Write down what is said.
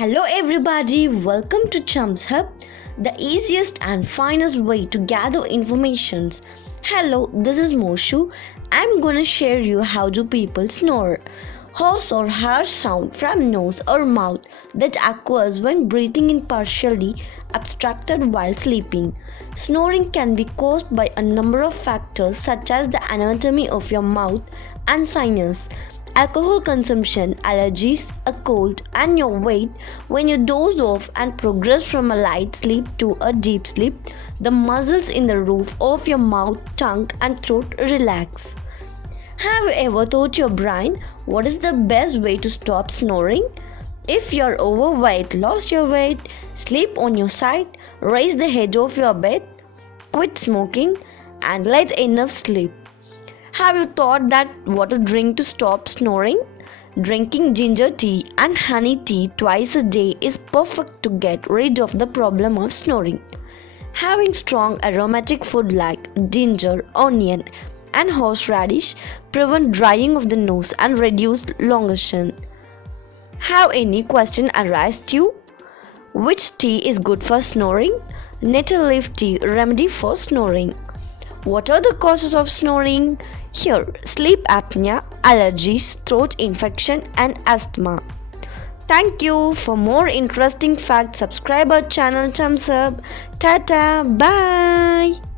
Hello, everybody, welcome to Chums Hub, the easiest and finest way to gather informations. Hello, this is Moshu. I'm gonna share you how do people snore. Hoarse or harsh sound from nose or mouth that occurs when breathing in partially abstracted while sleeping. Snoring can be caused by a number of factors such as the anatomy of your mouth and sinus, alcohol consumption, allergies, a cold, and your weight. When you doze off and progress from a light sleep to a deep sleep, the muscles in the roof of your mouth, tongue, and throat relax. Have you ever thought your brain, what is the best way to stop snoring? If you're overweight, lost your weight, sleep on your side, raise the head of your bed, quit smoking, and let enough sleep. Have you thought that what to drink to stop snoring? Drinking ginger tea and honey tea twice a day is perfect to get rid of the problem of snoring. Having strong aromatic food like ginger, onion, and horseradish prevent drying of the nose and reduce elongation. Have any question arised you? Which tea is good for snoring? Nettle leaf tea remedy for snoring. What are the causes of snoring? Here, sleep apnea, allergies, throat infection, and asthma. Thank you. For more interesting facts, subscribe our channel Thumbs Up. Tata, bye.